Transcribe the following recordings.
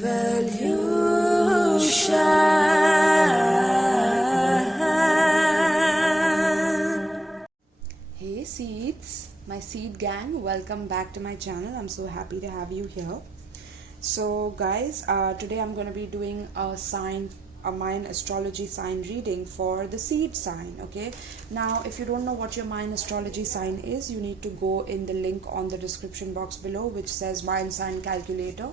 Hey seeds, my seed gang, welcome back to my channel. I'm so happy to have you here. So guys, today I'm going to be doing a Mayan astrology sign reading for the seed sign. Okay, now if you don't know what your Mayan astrology sign is, you need to go in the link on the description box below which says Mayan sign calculator.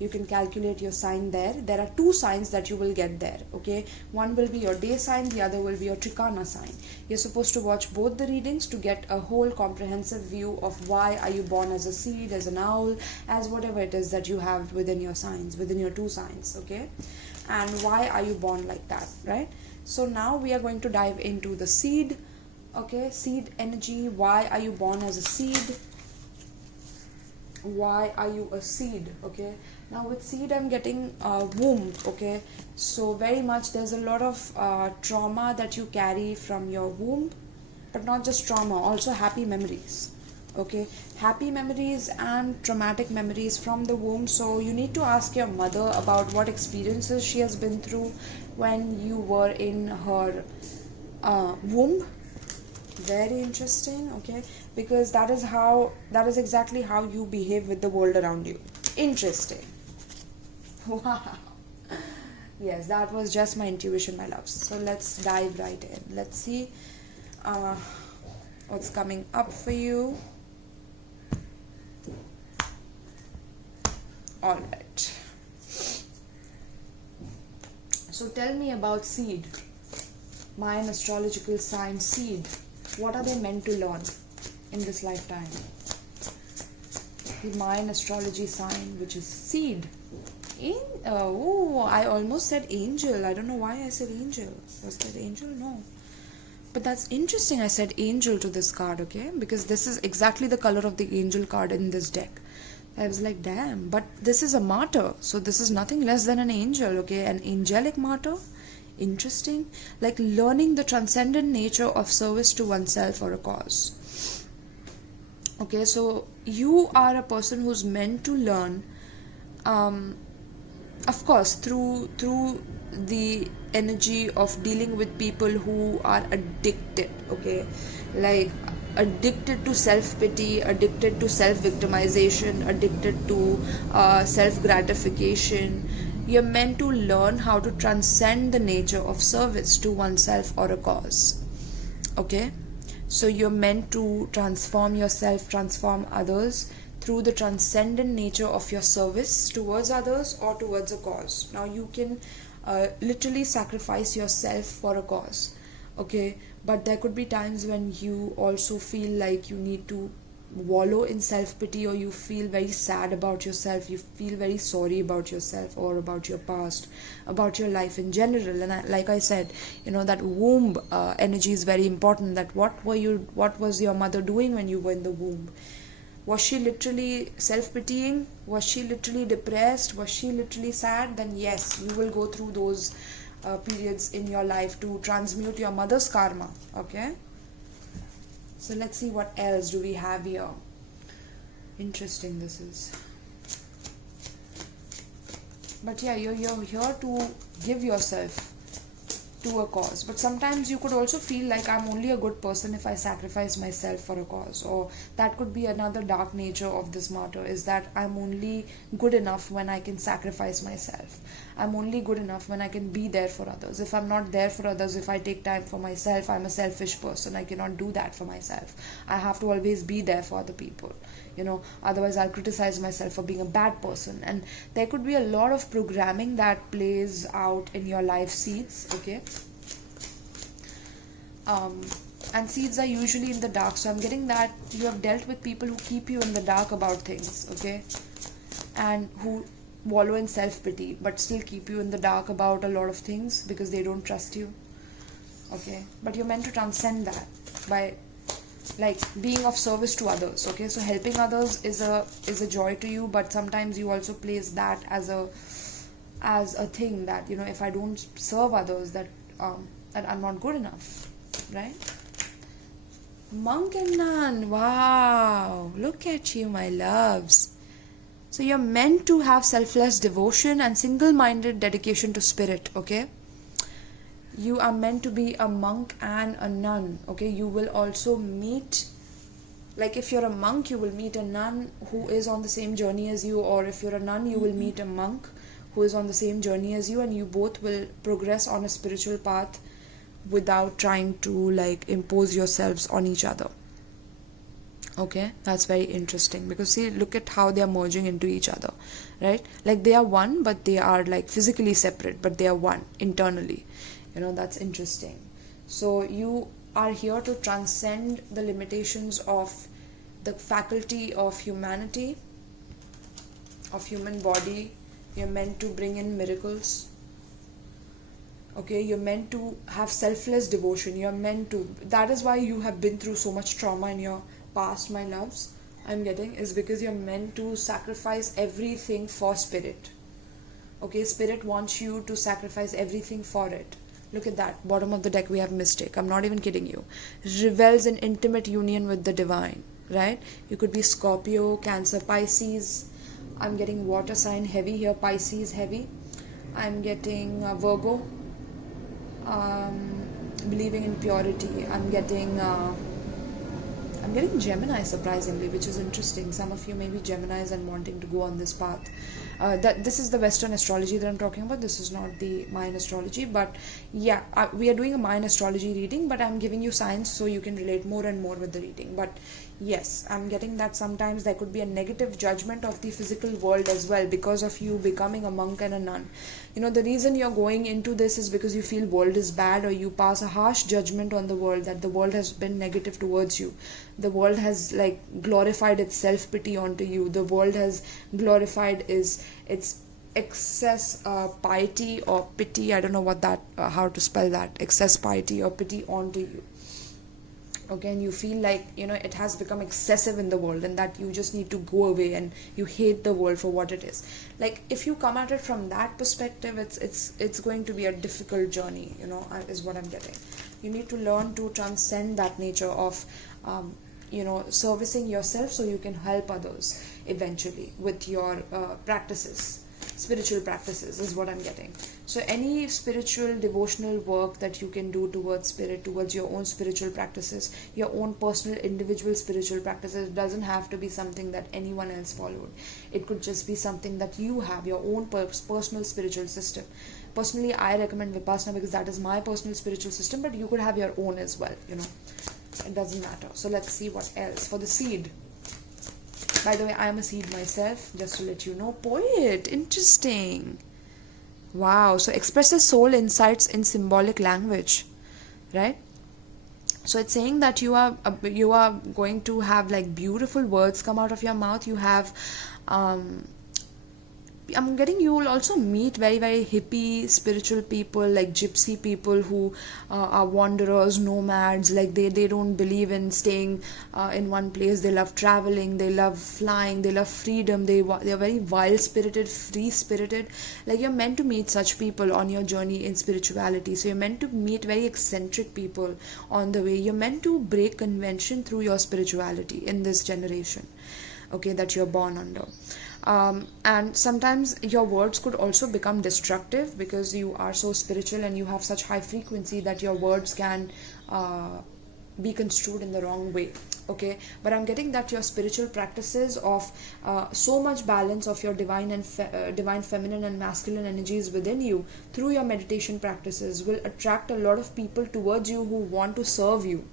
You can calculate your sign there. There are two signs that you will get there. Okay, one will be your day sign, the other will be your Trikana sign. You're supposed to watch both the readings to get a whole comprehensive view of why are you born as a seed, as an owl, as whatever it is that you have within your signs, within your two signs. Okay, and why are you born like that, right? So now we are going to dive into the seed. Okay, seed energy. Why are you born as a seed? Why are you a seed? Okay, now with seed I'm getting womb. Okay, so very much there's a lot of trauma that you carry from your womb, but not just trauma, also happy memories. Okay, happy memories and traumatic memories from the womb. So you need to ask your mother about what experiences she has been through when you were in her womb. Very interesting. Okay, because that is exactly how you behave with the world around you. Interesting. Wow. Yes, that was just my intuition, my loves. So let's dive right in. Let's see what's coming up for you. All right, so tell me about seed, Mayan astrological sign seed. What are they meant to learn in this lifetime? The Mayan astrology sign, which is seed. I almost said angel. I don't know why I said angel. Was that angel? No. But that's interesting. I said angel to this card, okay? Because this is exactly the color of the angel card in this deck. I was like, damn. But this is a martyr. So this is nothing less than an angel, okay? An angelic martyr. Interesting. Like learning the transcendent nature of service to oneself or a cause. Okay, so you are a person who's meant to learn, of course, through the energy of dealing with people who are addicted. Okay, like addicted to self-pity, addicted to self-victimization, addicted to self-gratification. You're meant to learn how to transcend the nature of service to oneself or a cause. Okay, so you're meant to transform yourself, transform others through the transcendent nature of your service towards others or towards a cause. Now you can literally sacrifice yourself for a cause. Okay, but there could be times when you also feel like you need to wallow in self-pity, or you feel very sad about yourself, you feel very sorry about yourself or about your past, about your life in general. And like I said, that womb energy is very important. That what was your mother doing when you were in the womb? Was she literally self-pitying? Was she literally depressed? Was she literally sad? Then yes, you will go through those periods in your life to transmute your mother's karma. Okay, so let's see what else do we have here. Interesting this is. But yeah, you're here to give yourself to a cause. But sometimes you could also feel like I'm only a good person if I sacrifice myself for a cause. Or that could be another dark nature of this matter, is that I'm only good enough when I can sacrifice myself. I'm only good enough when I can be there for others. If I'm not there for others, if I take time for myself, I'm a selfish person. I cannot do that for myself. I have to always be there for other people. Otherwise I'll criticize myself for being a bad person. And there could be a lot of programming that plays out in your life, seeds. Okay, and seeds are usually in the dark, so I'm getting that you have dealt with people who keep you in the dark about things. Okay, and who wallow in self-pity but still keep you in the dark about a lot of things because they don't trust you. Okay, but you're meant to transcend that by like being of service to others. Okay, so helping others is a joy to you, but sometimes you also place that as a thing that if I don't serve others, that I'm not good enough, right? Monk and nun, wow, look at you, my loves. So you're meant to have selfless devotion and single-minded dedication to spirit, okay? You are meant to be a monk and a nun, okay? You will also meet, like if you're a monk, you will meet a nun who is on the same journey as you, or if you're a nun, you will meet a monk who is on the same journey as you, and you both will progress on a spiritual path without trying to like impose yourselves on each other. Okay, that's very interesting, because see, look at how they are merging into each other, right? Like they are one, but they are like physically separate, but they are one internally. That's interesting. So you are here to transcend the limitations of the faculty of humanity, of human body. You're meant to bring in miracles. Okay, you're meant to have selfless devotion. You're meant to, that is why you have been through so much trauma in your past, my loves, I'm getting, is because you're meant to sacrifice everything for spirit. Okay, spirit wants you to sacrifice everything for it. Look at that, bottom of the deck we have Mystic. I'm not even kidding you. Revels in intimate union with the divine, right? You could be Scorpio, Cancer, Pisces. I'm getting water sign heavy here, Pisces heavy. I'm getting Virgo, believing in purity. I'm getting Gemini, surprisingly, which is interesting. Some of you may be Geminis and wanting to go on this path. This is the Western astrology that I'm talking about. This is not the Mayan astrology, but yeah, we are doing a Mayan astrology reading, but I'm giving you signs so you can relate more and more with the reading. But yes, I'm getting that sometimes there could be a negative judgment of the physical world as well because of you becoming a monk and a nun. The reason you're going into this is because you feel world is bad, or you pass a harsh judgment on the world, that the world has been negative towards you. The world has like glorified its self-pity onto you. The world has glorified its excess piety or pity. I don't know what that how to spell that, excess piety or pity onto you. Okay, and you feel like it has become excessive in the world, and that you just need to go away, and you hate the world for what it is. Like if you come at it from that perspective, it's going to be a difficult journey, is what I'm getting. You need to learn to transcend that nature of servicing yourself so you can help others eventually with your practices. Spiritual practices is what I'm getting. So any spiritual devotional work that you can do towards spirit, towards your own spiritual practices, your own personal individual spiritual practices, doesn't have to be something that anyone else followed. It could just be something that you have, your own personal spiritual system. Personally, I recommend Vipassana because that is my personal spiritual system, but you could have your own as well, it doesn't matter. So let's see what else for the seed. By the way, I am a seed myself, just to let you know. Poet, interesting. Wow, so expresses soul insights in symbolic language, right? So it's saying that you are going to have like beautiful words come out of your mouth. You have I'm getting you will also meet very, very hippie spiritual people, like gypsy people who are wanderers, nomads. Like they don't believe in staying in one place. They love traveling, they love flying, they love freedom. They are very wild spirited, free spirited. Like you're meant to meet such people on your journey in spirituality. So you're meant to meet very eccentric people on the way. You're meant to break convention through your spirituality in this generation, okay, that you're born under. And sometimes your words could also become destructive because you are so spiritual and you have such high frequency that your words can be construed in the wrong way. Okay, but I'm getting that your spiritual practices of so much balance of your divine and divine feminine and masculine energies within you through your meditation practices will attract a lot of people towards you who want to serve you.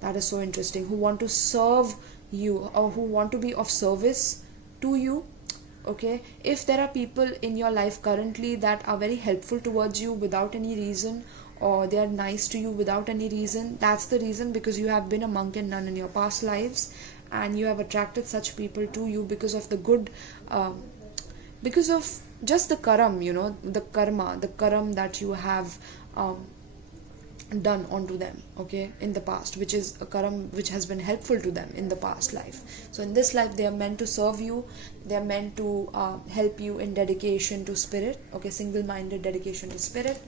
That is so interesting. Who want to serve you or who want to be of service to you. Okay, if there are people in your life currently that are very helpful towards you without any reason, or they are nice to you without any reason, that's the reason, because you have been a monk and nun in your past lives and you have attracted such people to you because of the good because of just the karam, the karam that you have done onto them, okay, in the past, which is a karam which has been helpful to them in the past life. So in this life they are meant to serve you, they are meant to help you in dedication to spirit, okay, single-minded dedication to spirit,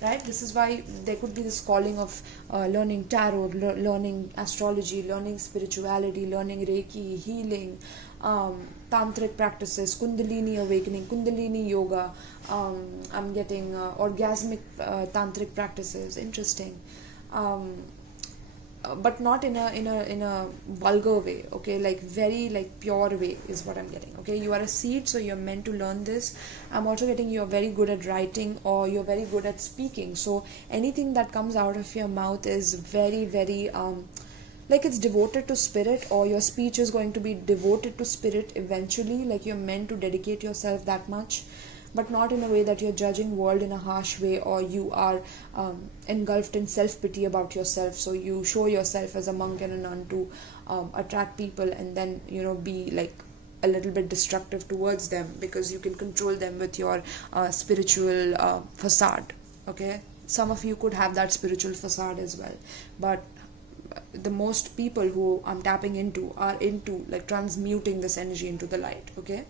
right? This is why there could be this calling of learning tarot, learning astrology, learning spirituality, learning Reiki, healing, tantric practices, kundalini awakening, kundalini yoga. I'm getting orgasmic tantric practices. Interesting. But not in a vulgar way, okay, like very like pure way is what I'm getting. Okay, you are a seed, so you're meant to learn this. I'm also getting you're very good at writing, or you're very good at speaking, so anything that comes out of your mouth is very very like it's devoted to spirit, or your speech is going to be devoted to spirit eventually, like you're meant to dedicate yourself that much, but not in a way that you're judging world in a harsh way, or you are engulfed in self-pity about yourself, so you show yourself as a monk and a nun to attract people, and then be like a little bit destructive towards them because you can control them with your spiritual facade. Okay, some of you could have that spiritual facade as well, but the most people who I'm tapping into are into like transmuting this energy into the light. Okay,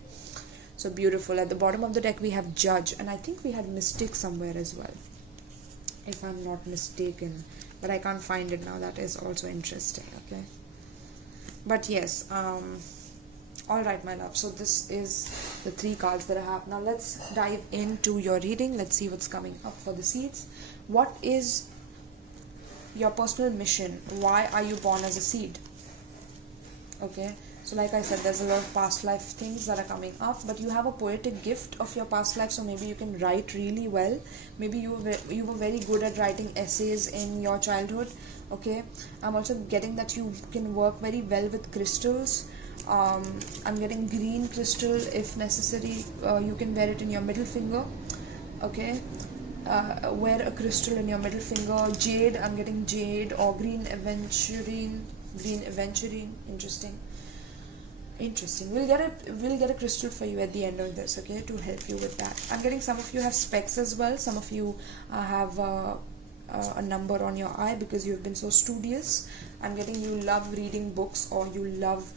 so beautiful. At the bottom of the deck we have Judge, and I think we had Mystic somewhere as well, if I'm not mistaken, but I can't find it now. That is also interesting. Okay, but yes, all right, my love, so this is the 3 cards that I have. Now let's dive into your reading. Let's see what's coming up for the seeds. What is your personal mission? Why are you born as a seed? Okay, so like I said, there's a lot of past life things that are coming up, but you have a poetic gift of your past life, so maybe you can write really well. Maybe you were very good at writing essays in your childhood. Okay, I'm also getting that you can work very well with crystals. I'm getting green crystal. If necessary, you can wear it in your middle finger. Okay, wear a crystal in your middle finger. Jade, I'm getting jade, or green aventurine. Interesting. We'll get a crystal for you at the end of this, okay, to help you with that. I'm getting some of you have specs as well. Some of you have a number on your eye because you've been so studious. I'm getting you love reading books, or you love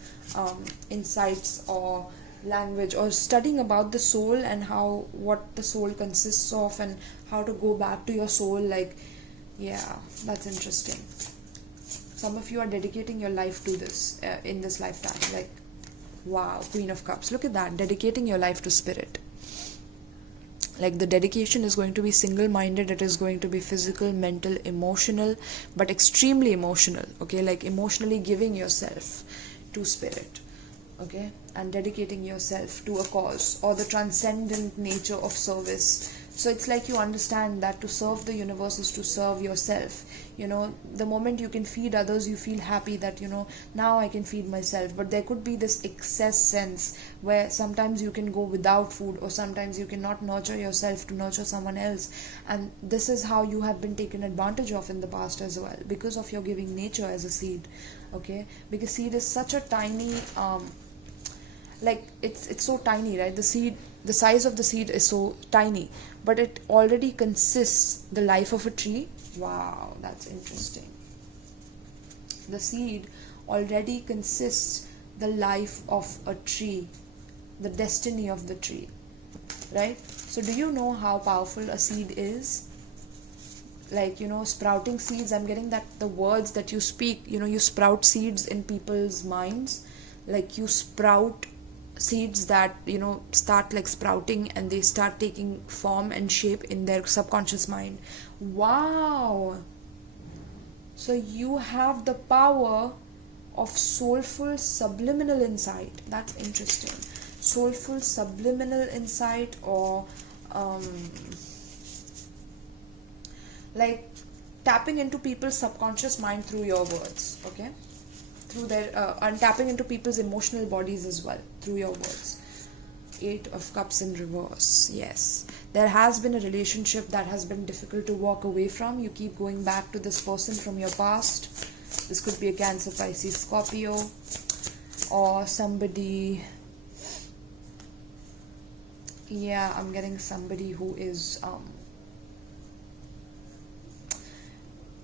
insights or language, or studying about the soul and what the soul consists of, and how to go back to your soul. Like, yeah, that's interesting. Some of you are dedicating your life to this in this lifetime. Like, wow, Queen of Cups, look at that, dedicating your life to spirit. Like, the dedication is going to be single-minded. It is going to be physical, mental, emotional, but extremely emotional. Okay, like emotionally giving yourself to spirit. Okay, and dedicating yourself to a cause, or the transcendent nature of service. So it's like you understand that to serve the universe is to serve yourself. The moment you can feed others, you feel happy that now I can feed myself. But there could be this excess sense where sometimes you can go without food, or sometimes you cannot nurture yourself to nurture someone else, and this is how you have been taken advantage of in the past as well, because of your giving nature as a seed. Okay, because seed is such a tiny like it's so tiny, right? The size of the seed is so tiny, but it already consists the life of a tree. Wow, that's interesting. The seed already consists the life of a tree, the destiny of the tree, right? So do you know how powerful a seed is? Like, sprouting seeds, I'm getting that the words that you speak, you sprout seeds in people's minds. Like, you sprout seeds that start like sprouting, and they start taking form and shape in their subconscious mind. Wow, so you have the power of soulful subliminal insight. That's interesting. Soulful subliminal insight, or like tapping into people's subconscious mind through your words. Okay, through their and tapping into people's emotional bodies as well through your words. 8 of Cups in reverse. Yes, there has been a relationship that has been difficult to walk away from. You keep going back to this person from your past. This could be a Cancer, Pisces, Scorpio, or somebody. Yeah, I'm getting somebody who is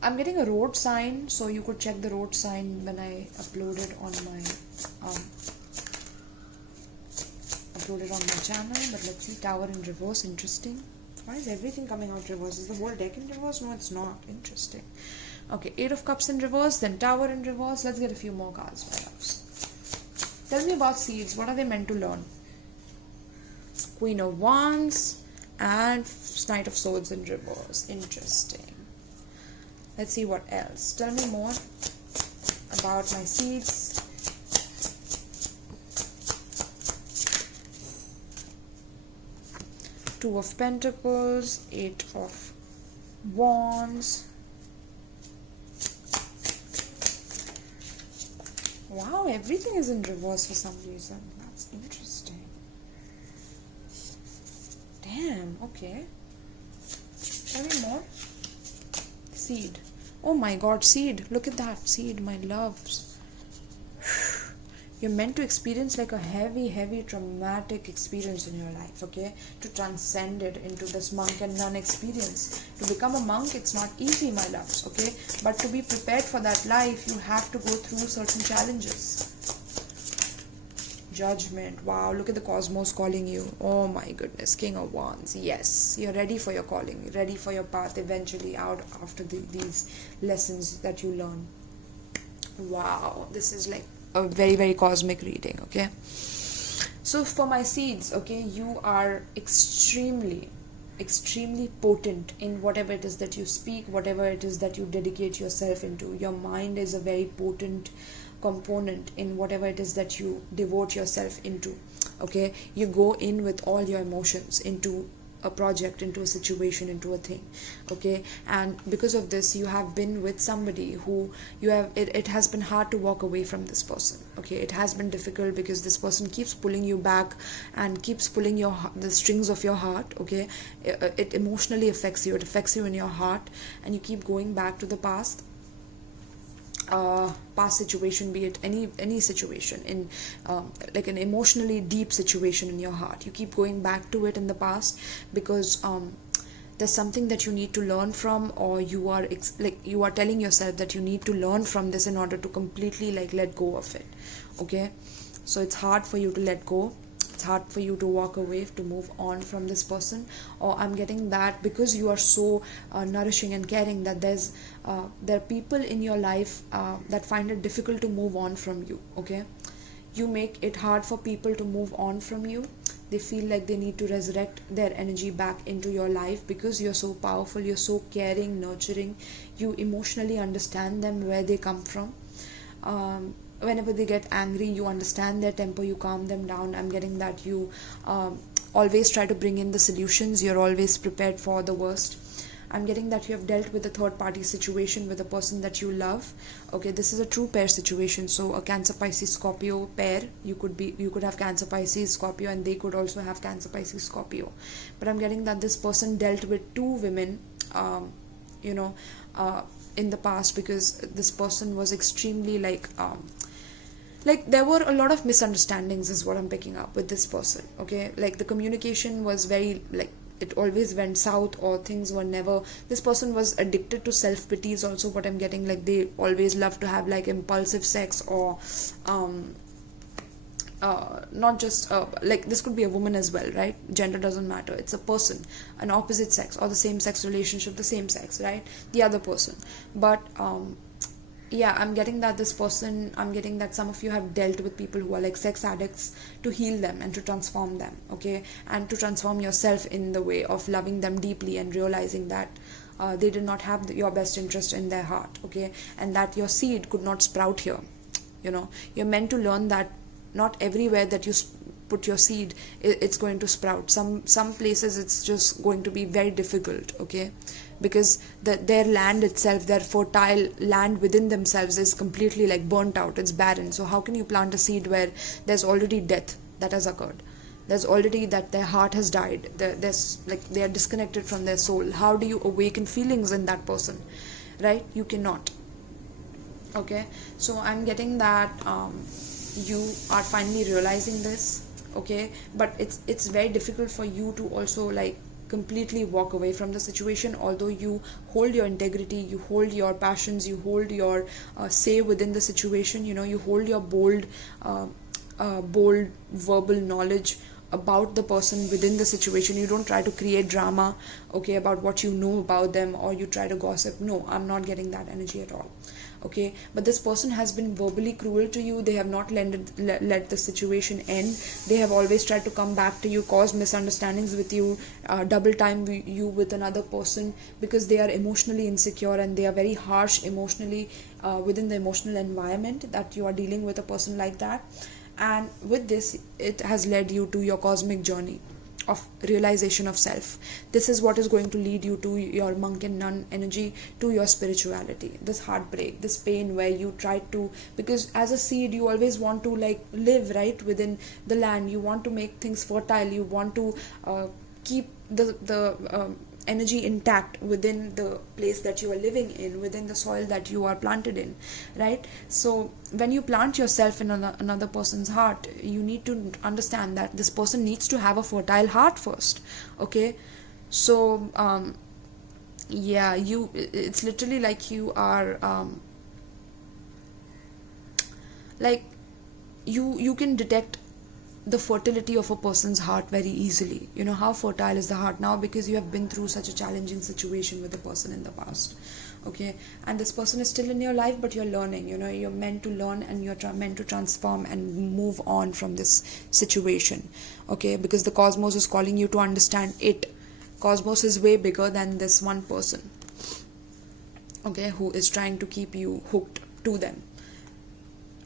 I'm getting a road sign, so you could check the road sign when I uploaded on my channel. But let's see, Tower in reverse. Interesting. Why is everything coming out reverse? Is the whole deck in reverse? No, it's not. Interesting. Okay, 8 of Cups in reverse, then Tower in reverse. Let's get a few more cards, my loves. Tell me about seeds. What are they meant to learn? Queen of Wands and Knight of Swords in reverse. Interesting. Let's see what else. Tell me more about my seeds. Two of Pentacles, Eight of Wands. Wow, everything is in reverse for some reason. That's interesting. Damn, okay. Tell me more. Seed. Oh my god, seed. Look at that. Seed, my loves. You're meant to experience like a heavy traumatic experience in your life, okay? To transcend it into this monk and nun experience. To become a monk, it's not easy, my loves, okay? But to be prepared for that life, you have to go through certain challenges. Judgment. Wow, look at the cosmos calling you. Oh my goodness. King of Wands. Yes, you're ready for your calling. You're ready for your path eventually out after these lessons that you learn. Wow, this is like a very cosmic reading, okay? So for my seeds, okay, you are extremely potent in whatever it is that you speak, whatever it is that you dedicate yourself into. Your mind is a very potent component in whatever it is that you devote yourself into, okay? You go in with all your emotions into a project, into a situation, into a thing, okay? And because of this, you have been with somebody who you have, it has been hard to walk away from this person, okay? It has been difficult because this person keeps pulling you back and keeps pulling the strings of your heart, okay? It emotionally affects you, it affects you in your heart, and you keep going back to the past situation, be it any situation, in like an emotionally deep situation in your heart. You keep going back to it in the past because there's something that you need to learn from, or you are you are telling yourself that you need to learn from this in order to completely like let go of it, okay? So it's hard for you to let go. It's hard for you to walk away, to move on from this person. Or I'm getting that because you are so nourishing and caring, that there are people in your life that find it difficult to move on from you, okay? You make it hard for people to move on from you. They feel like they need to resurrect their energy back into your life because you're so powerful, you're so caring, nurturing. You emotionally understand them, where they come from. Whenever they get angry, you understand their temper, you calm them down. I'm getting that you always try to bring in the solutions. You're always prepared for the worst. I'm getting that you have dealt with a third party situation with a person that you love, okay? This is a true pair situation. So a Cancer, Pisces, Scorpio pair, you could have Cancer, Pisces, Scorpio, and they could also have Cancer, Pisces, Scorpio. But I'm getting that this person dealt with two women, in the past, because this person was extremely like there were a lot of misunderstandings is what I'm picking up with this person, okay? Like the communication was very like, it always went south, or things were never, this person was addicted to self-pity is also what I'm getting. Like they always love to have like impulsive sex, or not just like this could be a woman as well, right? Gender doesn't matter. It's a person, an opposite sex or the same sex relationship, the same sex, right? The other person. But yeah, I'm getting that this person, I'm getting that some of you have dealt with people who are like sex addicts, to heal them and to transform them, okay? And to transform yourself in the way of loving them deeply and realizing that they did not have your best interest in their heart, okay? And that your seed could not sprout here, you're meant to learn that not everywhere that you put your seed it's going to sprout. Some places it's just going to be very difficult, okay? Because their land itself, their fertile land within themselves is completely like burnt out, it's barren. So how can you plant a seed where there's already death that has occurred? There's already that their heart has died, there's like they are disconnected from their soul. How do you awaken feelings in that person, right? You cannot, okay? So I'm getting that you are finally realizing this, okay? But it's very difficult for you to also like completely walk away from the situation, although you hold your integrity, you hold your passions, you hold your say within the situation, you hold your bold verbal knowledge about the person within the situation. You don't try to create drama, okay, about what you know about them, or you try to gossip. No, I'm not getting that energy at all, okay, but this person has been verbally cruel to you. They have not let the situation end. They have always tried to come back to you, cause misunderstandings with you, double time you with another person, because they are emotionally insecure and they are very harsh emotionally within the emotional environment that you are dealing with a person like that. And with this, it has led you to your cosmic journey of realization of self. This is what is going to lead you to your monk and nun energy, to your spirituality. This heartbreak, this pain where you try to, because as a seed you always want to like live right within the land, you want to make things fertile, you want to keep the energy intact within the place that you are living in, within the soil that you are planted in, right? So when you plant yourself in another person's heart, you need to understand that this person needs to have a fertile heart first, okay? So yeah, it's literally like you are like you can detect the fertility of a person's heart very easily. You know how fertile is the heart now, because you have been through such a challenging situation with a person in the past, okay? And this person is still in your life, but you're learning, you know, you're meant to learn, and you're meant to transform and move on from this situation, okay? Because the cosmos is calling you to understand it. Cosmos is way bigger than this one person, okay, who is trying to keep you hooked to them,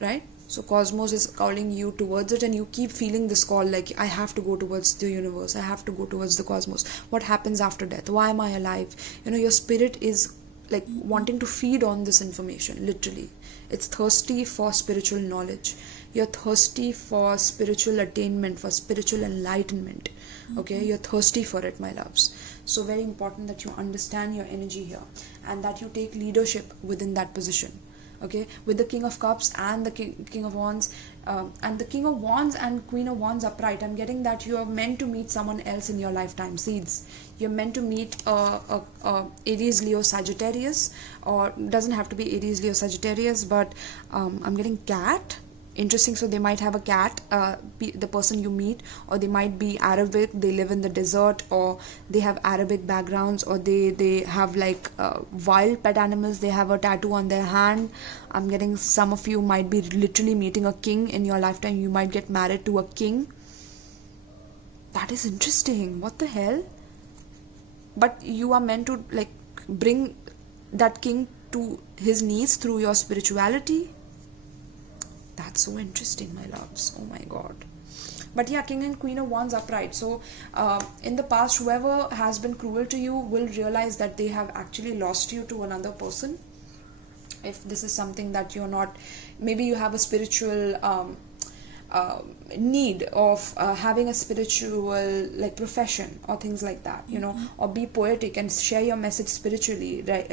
right? So cosmos is calling you towards it, and you keep feeling this call like, I have to go towards the universe, I have to go towards the cosmos. What happens after death? Why am I alive? You know, your spirit is like wanting to feed on this information, literally. It's thirsty for spiritual knowledge. You're thirsty for spiritual attainment, for spiritual enlightenment, okay? You're thirsty for it, my loves. So very important that you understand your energy here, and that you take leadership within that position, okay? With the King of Cups and the King of Wands, and the King of Wands and Queen of Wands upright, I'm getting that you are meant to meet someone else in your lifetime, seeds. You're meant to meet Aries, Leo, Sagittarius, or doesn't have to be Aries, Leo, Sagittarius, but I'm getting cat. Interesting. So they might have a cat, the person you meet, or they might be Arabic, they live in the desert, or they have Arabic backgrounds, or they have like wild pet animals, they have a tattoo on their hand. I'm getting some of you might be literally meeting a king in your lifetime. You might get married to a king. That is interesting. What the hell? But you are meant to like bring that king to his knees through your spirituality. That's so interesting, my loves. Oh my god. But yeah, King and Queen of Wands upright. So in the past, whoever has been cruel to you will realize that they have actually lost you to another person. If this is something that you're not, maybe you have a spiritual need of having a spiritual like profession or things like that, you know, or be poetic and share your message spiritually, right,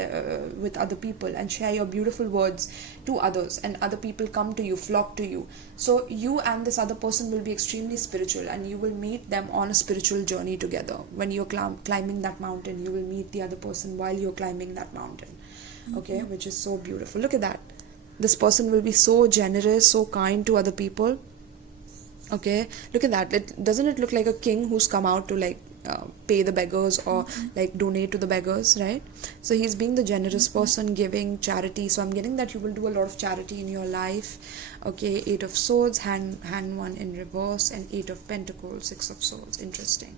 with other people, and share your beautiful words to others, and other people come to you, flock to you. So you and this other person will be extremely spiritual, and you will meet them on a spiritual journey together. When you're climbing that mountain, you will meet the other person while you're climbing that mountain, okay? Which is so beautiful. Look at that. This person will be so generous, so kind to other people. Okay, look at that. Doesn't it look like a king who's come out to like pay the beggars, or like donate to the beggars, right? So he's being the generous person, giving charity. So I'm getting that you will do a lot of charity in your life. Okay, 8 of Swords, hang one in reverse, and 8 of Pentacles, 6 of Swords. Interesting.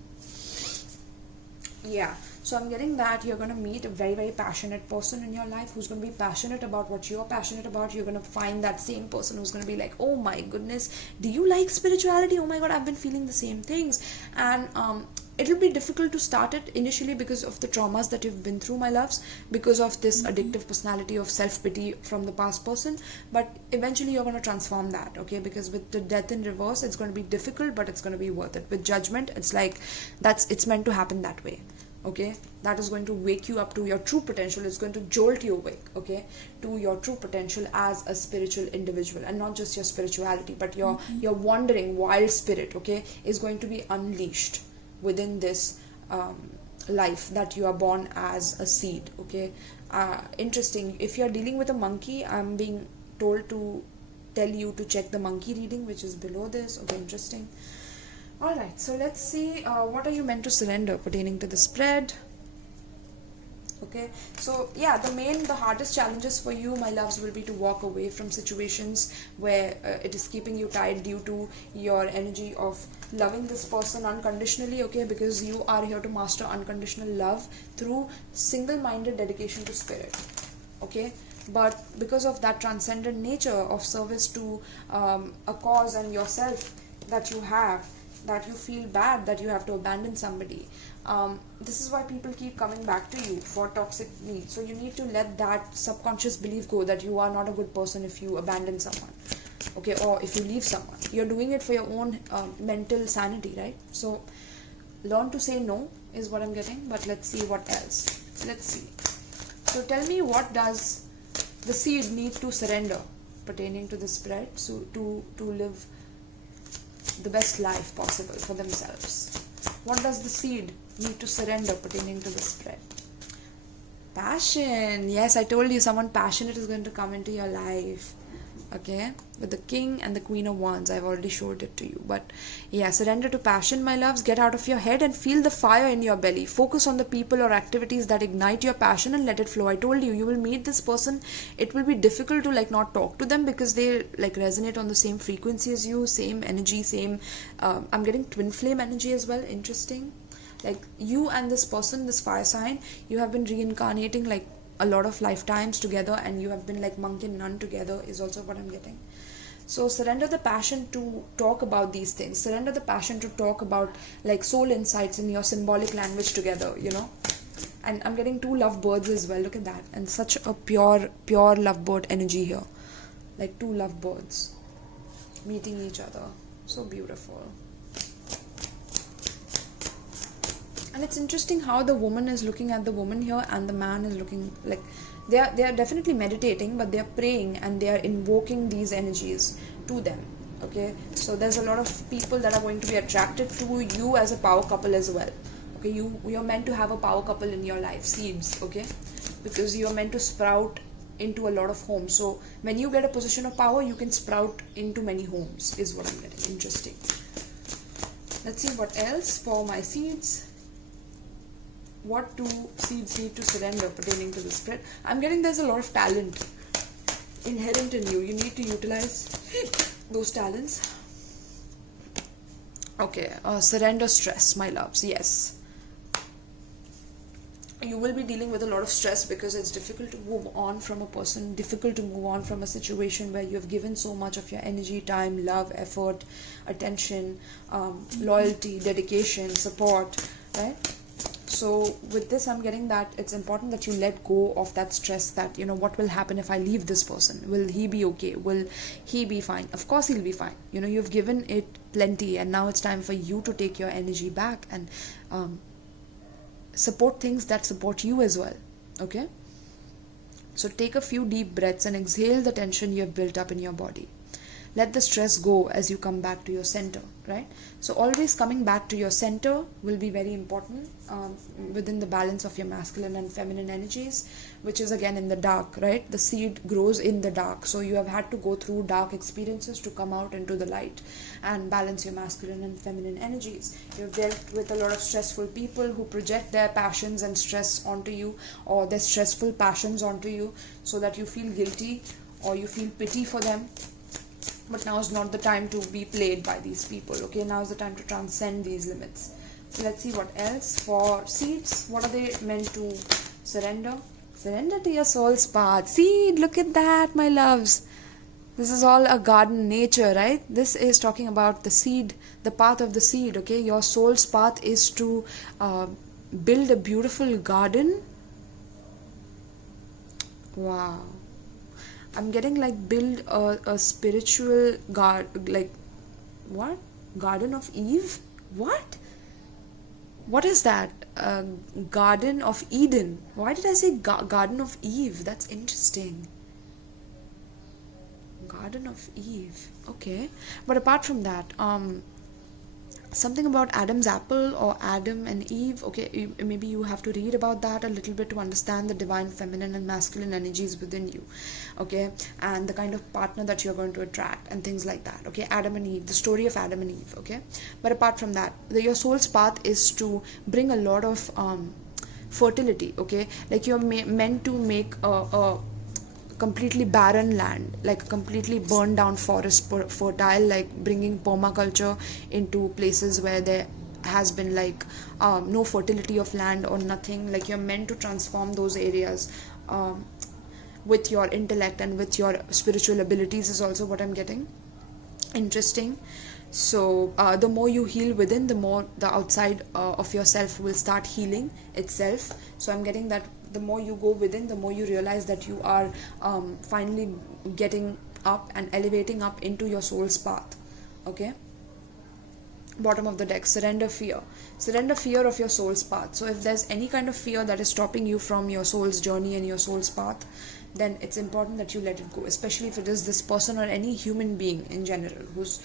Yeah, so I'm getting that you're going to meet a very, very passionate person in your life who's going to be passionate about what you're passionate about. You're going to find that same person who's going to be like, oh my goodness, do you like spirituality? Oh my god, I've been feeling the same things. And it'll be difficult to start it initially because of the traumas that you've been through, my loves, because of this addictive personality of self-pity from the past person. But eventually you're going to transform that, okay? Because with the Death in reverse, it's going to be difficult, but it's going to be worth it. With Judgment, it's like it's meant to happen that way. Okay, that is going to wake you up to your true potential. It's going to jolt you awake, okay, to your true potential as a spiritual individual, and not just your spirituality, but your wandering wild spirit, okay, is going to be unleashed within this life that you are born as a seed, okay. Interesting. If you are dealing with a monkey, I'm being told to tell you to check the monkey reading, which is below this. Okay, interesting. Alright, so let's see what are you meant to surrender pertaining to the spread. Okay, so yeah, the hardest challenges for you, my loves, will be to walk away from situations where it is keeping you tied due to your energy of loving this person unconditionally. Okay, because you are here to master unconditional love through single-minded dedication to spirit. Okay, but because of that transcendent nature of service to a cause and yourself that you have, that you feel bad that you have to abandon somebody. This is why people keep coming back to you for toxic needs. So you need to let that subconscious belief go that you are not a good person if you abandon someone, okay, or if you leave someone. You're doing it for your own mental sanity, right? So learn to say no is what I'm getting. But let's see what else. Let's see. So tell me, what does the seed need to surrender pertaining to the spread, so to live the best life possible for themselves? What does the seed need to surrender pertaining to the spread? Passion. Yes, I told you someone passionate is going to come into your life. Okay, with the king and the queen of wands, I've already showed it to you. But yeah, surrender to passion, my loves. Get out of your head and feel the fire in your belly. Focus on the people or activities that ignite your passion and let it flow. I told you, you will meet this person. It will be difficult to like not talk to them because they like resonate on the same frequency as you, same energy, same I'm getting twin flame energy as well. Interesting. Like you and this person, this fire sign, you have been reincarnating like a lot of lifetimes together, and you have been like monk and nun together is also what I'm getting. So surrender the passion to talk about these things. Surrender the passion to talk about like soul insights in your symbolic language together, you know. And I'm getting 2 lovebirds as well. Look at that. And such a pure lovebird energy here. Like 2 lovebirds meeting each other. So beautiful. And it's interesting how the woman is looking at the woman here and the man is looking like they are definitely meditating, but they are praying and they are invoking these energies to them. Okay, so there's a lot of people that are going to be attracted to you as a power couple as well. Okay, you're meant to have a power couple in your life, seeds. Okay, because you're meant to sprout into a lot of homes. So when you get a position of power, you can sprout into many homes is what I'm getting. Interesting. Let's see what else for my seeds. What do seeds need to surrender pertaining to the spread? I'm getting there's a lot of talent inherent in you. You need to utilize those talents. Okay, surrender stress, my loves. Yes. You will be dealing with a lot of stress because it's difficult to move on from a person, difficult to move on from a situation where you have given so much of your energy, time, love, effort, attention, loyalty, dedication, support, right? So with this, I'm getting that it's important that you let go of that stress that, you know, what will happen if I leave this person? Will he be okay? Will he be fine? Of course he'll be fine. You know, you've given it plenty, and now it's time for you to take your energy back and support things that support you as well. Okay? So take a few deep breaths and exhale the tension you have built up in your body. Let the stress go as you come back to your center, right? So always coming back to your center will be very important within the balance of your masculine and feminine energies, which is again in the dark, right? The seed grows in the dark. So you have had to go through dark experiences to come out into the light and balance your masculine and feminine energies. You've dealt with a lot of stressful people who project their passions and stress onto you, or their stressful passions onto you, so that you feel guilty or you feel pity for them. But now is not the time to be played by these people. Okay, now is the time to transcend these limits. So let's see what else for seeds. What are they meant to surrender? Surrender to your soul's path. Seed, look at that, my loves. This is all a garden nature, right? This is talking about the seed, the path of the seed. Okay, your soul's path is to build a beautiful garden. Wow. I'm getting like build a spiritual like what? Garden of Eve? What? What is that? Garden of Eden. Why did I say Garden of Eve? That's interesting. Garden of Eve. Okay. But apart from that, something about Adam's apple or Adam and Eve. Okay, maybe you have to read about that a little bit to understand the divine feminine and masculine energies within you. Okay, and the kind of partner that you're going to attract and things like that. Okay, Adam and Eve, the story of Adam and Eve. Okay, but apart from that, your soul's path is to bring a lot of fertility, okay? Like you're meant to make a completely barren land, like a completely burned down forest fertile, like bringing permaculture into places where there has been like no fertility of land or nothing. Like you're meant to transform those areas with your intellect and with your spiritual abilities is also what I'm getting. Interesting. So the more you heal within, the more the outside of yourself will start healing itself. So I'm getting that the more you go within, the more you realize that you are finally getting up and elevating up into your soul's path. Okay. Bottom of the deck, surrender fear. Surrender fear of your soul's path. So if there's any kind of fear that is stopping you from your soul's journey and your soul's path, then it's important that you let it go, especially if it is this person or any human being in general who's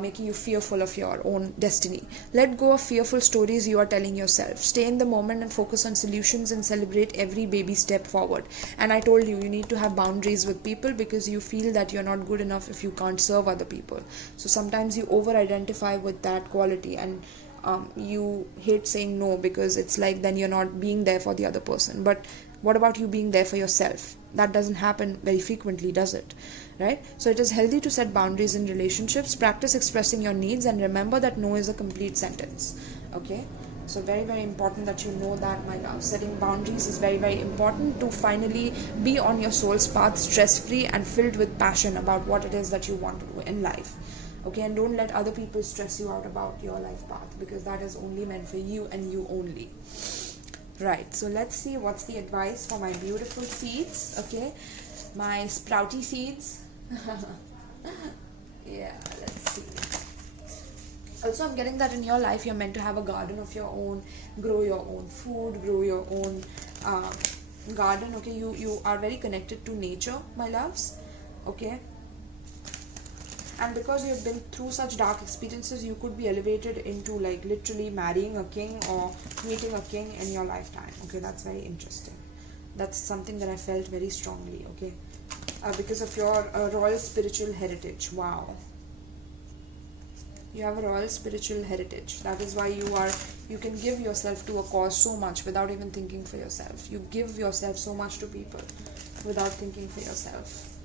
making you fearful of your own destiny. Let go of fearful stories you are telling yourself. Stay in the moment and focus on solutions and celebrate every baby step forward. And I told you, you need to have boundaries with people because you feel that you're not good enough if you can't serve other people. So sometimes you over-identify with that quality and you hate saying no because it's like then you're not being there for the other person. But what about you being there for yourself? That doesn't happen very frequently, does it? Right? So it is healthy to set boundaries in relationships. Practice expressing your needs and remember that no is a complete sentence. Okay? So very, very important that you know that, my love. Setting boundaries is very, very important to finally be on your soul's path, stress-free and filled with passion about what it is that you want to do in life. Okay? And don't let other people stress you out about your life path because that is only meant for you and you only. Right, so let's see what's the advice for my beautiful seeds, okay? My sprouty seeds. Yeah, let's see. Also, I'm getting that in your life, you're meant to have a garden of your own, grow your own food, grow your own garden, okay? You are very connected to nature, my loves, okay? And because you've been through such dark experiences, you could be elevated into like literally marrying a king or meeting a king in your lifetime. Okay, that's very interesting. That's something that I felt very strongly, okay? Because of your royal spiritual heritage. Wow. You have a royal spiritual heritage. That is why you can give yourself to a cause so much without even thinking for yourself. You give yourself so much to people without thinking for yourself.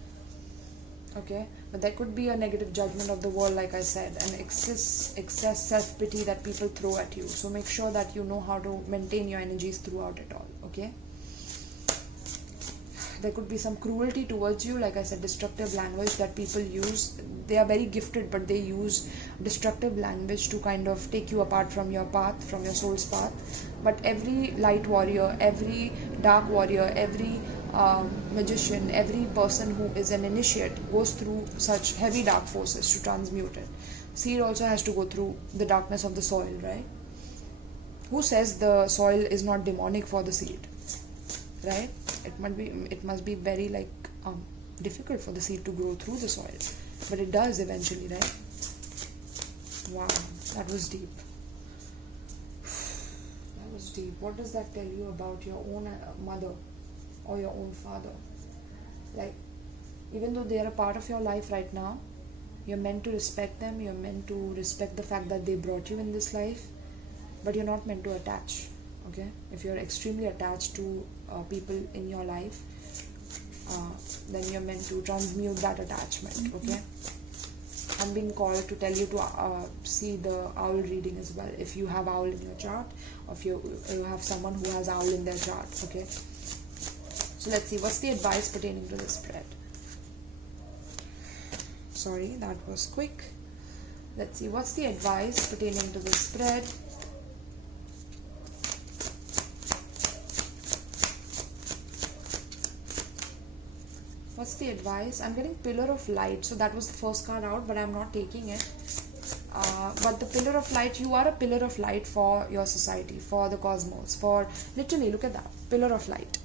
Okay, but there could be a negative judgment of the world, like I said, and excess self-pity that people throw at you. So make sure that you know how to maintain your energies throughout it all, okay? There could be some cruelty towards you, like I said, destructive language that people use. They are very gifted, but they use destructive language to kind of take you apart from your path, from your soul's path. But every light warrior, every dark warrior, every magician, every person who is an initiate goes through such heavy dark forces to transmute it. Seed also has to go through the darkness of the soil, right? Who says the soil is not demonic for the seed, right? It must be very like difficult for the seed to grow through the soil, but it does eventually, right? Wow, that was deep. That was deep. What does that tell you about your own mother or your own father? Like, even though they are a part of your life right now, you're meant to respect them. You're meant to respect the fact that they brought you in this life, but you're not meant to attach. Okay, if you're extremely attached to people in your life, then you're meant to transmute that attachment. Okay, I'm being called to tell you to see the owl reading as well, if you have owl in your chart, or if you have someone who has owl in their chart. Okay, so let's see what's the advice pertaining to this spread. Sorry, that was quick. Let's see what's the advice pertaining to this spread. What's the advice? I'm getting Pillar of Light. So that was the first card out, but I'm not taking it. But the Pillar of Light, you are a pillar of light for your society, for the cosmos, for literally, look at that, Pillar of Light,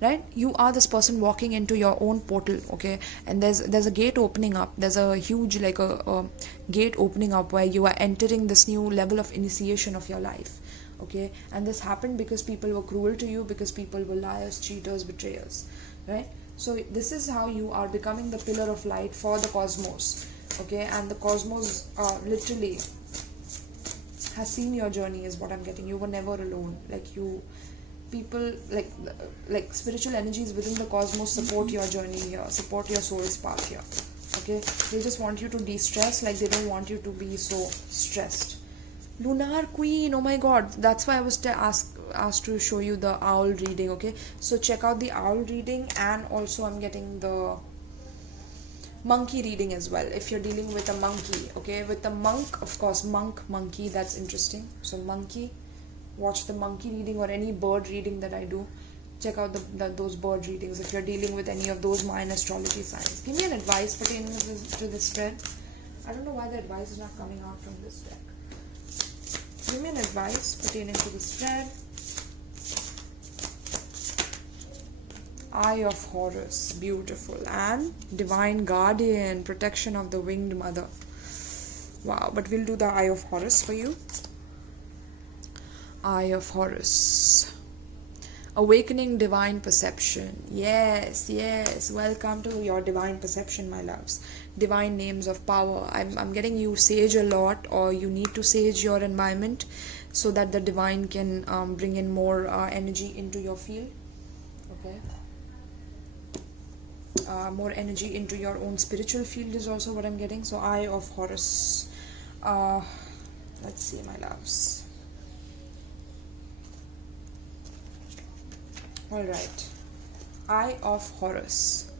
right? You are this person walking into your own portal, okay? And there's a gate opening up. There's a huge like a gate opening up where you are entering this new level of initiation of your life, okay? And this happened because people were cruel to you, because people were liars, cheaters, betrayers, right? So this is how you are becoming the pillar of light for the cosmos, okay? And the cosmos literally has seen your journey, is what I'm getting. You were never alone. Like people like spiritual energies within the cosmos support your journey here, support your soul's path here. Okay, they just want you to de-stress, like they don't want you to be so stressed. Lunar Queen, oh my god, that's why I was asked to show you the owl reading. Okay, so check out the owl reading, and also I'm getting the monkey reading as well if you're dealing with a monkey. Okay, with the monk, of course, monkey, that's interesting. So monkey, watch the monkey reading, or any bird reading that I do. Check out those bird readings if you're dealing with any of those Mayan astrology signs. Give me an advice pertaining to this spread. I don't know why the advice is not coming out from this deck. Give me an advice pertaining to the spread. Eye of Horus, beautiful. And Divine Guardian, protection of the winged mother. Wow, but we'll do the Eye of Horus for you. Eye of Horus. Awakening divine perception. Yes, welcome to your divine perception, my loves. Divine names of power. I'm getting you sage a lot, or you need to sage your environment so that the divine can bring in more energy into your field. Okay, more energy into your own spiritual field is also what I'm getting. So Eye of Horus. Let's see, my loves. Alright, Eye of Horus.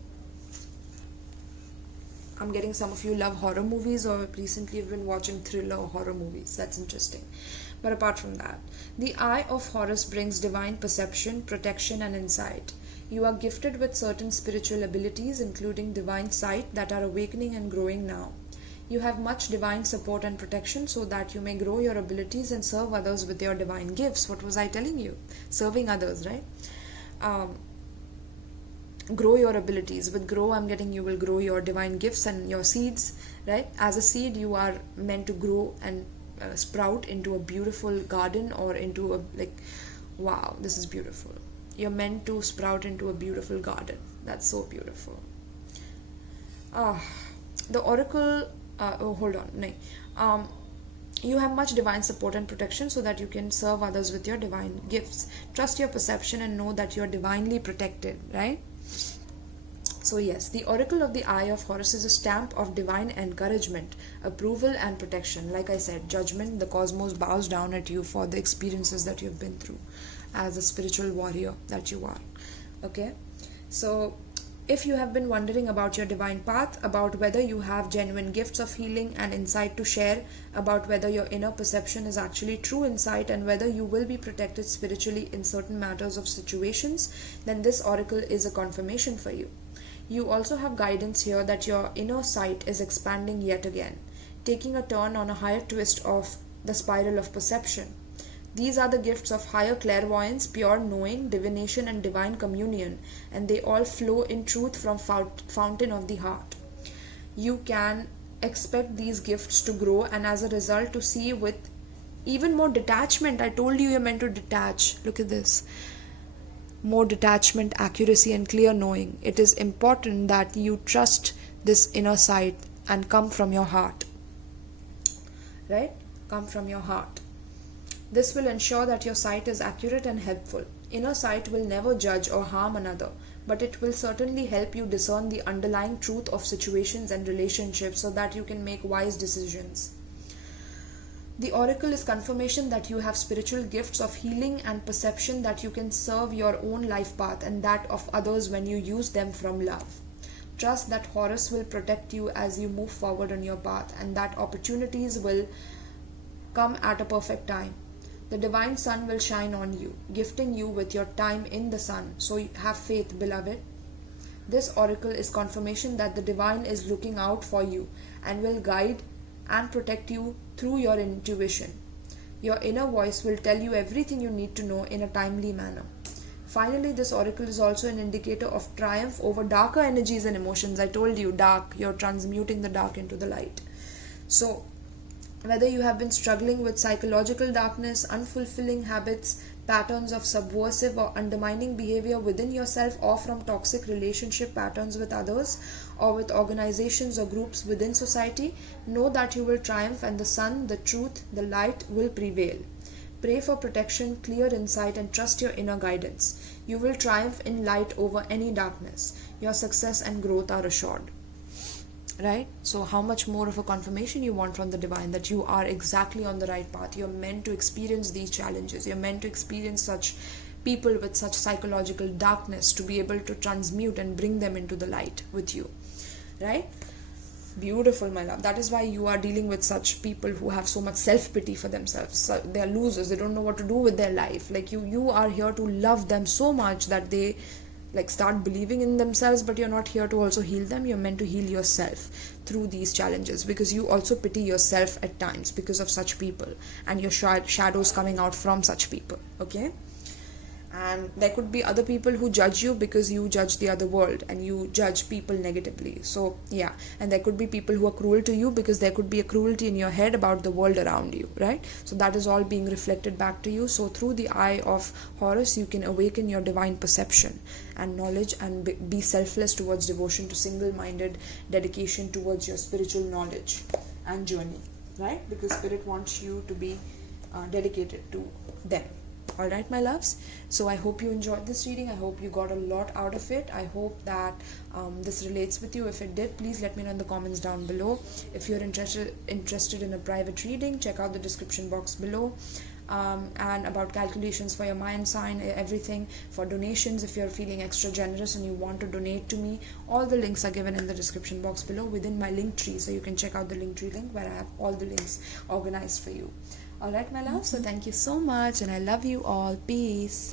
I'm getting some of you love horror movies, or recently have been watching thriller or horror movies. That's interesting. But apart from that, the Eye of Horus brings divine perception, protection and insight. You are gifted with certain spiritual abilities, including divine sight, that are awakening and growing now. You have much divine support and protection so that you may grow your abilities and serve others with your divine gifts. What was I telling you? Serving others, right? Grow your abilities. With grow, I'm getting you will grow your divine gifts and your seeds, right? As a seed, you are meant to grow and sprout into a beautiful garden, or into a, like, wow, this is beautiful. You're meant to sprout into a beautiful garden. That's so beautiful. The oracle, hold on, no. You have much divine support and protection so that you can serve others with your divine gifts. Trust your perception and know that you are divinely protected, right? So yes, the oracle of the Eye of Horus is a stamp of divine encouragement, approval and protection. Like I said, judgment, the cosmos bows down at you for the experiences that you've been through as a spiritual warrior that you are. Okay, so if you have been wondering about your divine path, about whether you have genuine gifts of healing and insight to share, about whether your inner perception is actually true insight, and whether you will be protected spiritually in certain matters of situations, then this oracle is a confirmation for you. You also have guidance here that your inner sight is expanding yet again, taking a turn on a higher twist of the spiral of perception. These are the gifts of higher clairvoyance, pure knowing, divination and divine communion, and they all flow in truth from fountain of the heart. You can expect these gifts to grow, and as a result to see with even more detachment. I told you you're meant to detach. Look at this. More detachment, accuracy and clear knowing. It is important that you trust this inner sight and come from your heart. Right? Come from your heart. This will ensure that your sight is accurate and helpful. Inner sight will never judge or harm another, but it will certainly help you discern the underlying truth of situations and relationships so that you can make wise decisions. The oracle is confirmation that you have spiritual gifts of healing and perception, that you can serve your own life path and that of others when you use them from love. Trust that Horus will protect you as you move forward on your path, and that opportunities will come at a perfect time. The divine sun will shine on you, gifting you with your time in the sun. So have faith, beloved. This oracle is confirmation that the divine is looking out for you and will guide and protect you through your intuition. Your inner voice will tell you everything you need to know in a timely manner. Finally, this oracle is also an indicator of triumph over darker energies and emotions. I told you, dark, you're transmuting the dark into the light. So whether you have been struggling with psychological darkness, unfulfilling habits, patterns of subversive or undermining behavior within yourself, or from toxic relationship patterns with others, or with organizations or groups within society, know that you will triumph, and the sun, the truth, the light will prevail. Pray for protection, clear insight, and trust your inner guidance. You will triumph in light over any darkness. Your success and growth are assured. Right? So how much more of a confirmation you want from the divine that you are exactly on the right path. You're meant to experience these challenges. You're meant to experience such people with such psychological darkness to be able to transmute and bring them into the light with you. Right? Beautiful, my love. That is why you are dealing with such people who have so much self-pity for themselves. So they are losers. They don't know what to do with their life. Like you are here to love them so much that they like start believing in themselves, but you're not here to also heal them. You're meant to heal yourself through these challenges, because you also pity yourself at times because of such people and your shadows coming out from such people. Okay? And there could be other people who judge you because you judge the other world and you judge people negatively. So yeah, and there could be people who are cruel to you because there could be a cruelty in your head about the world around you, right? So that is all being reflected back to you. So through the eye of Horus, you can awaken your divine perception and knowledge and be selfless towards devotion, to single-minded dedication towards your spiritual knowledge and journey, right? Because Spirit wants you to be dedicated to them. Alright, my loves, so I hope you enjoyed this reading. I hope you got a lot out of it. I hope that this relates with you. If it did, please let me know in the comments down below. If you're interested in a private reading, check out the description box below. And about calculations for your Mayan sign, everything, for donations, if you're feeling extra generous and you want to donate to me, all the links are given in the description box below within my link tree. So you can check out the link tree link where I have all the links organized for you. Alright, my love, so thank you so much and I love you all. Peace.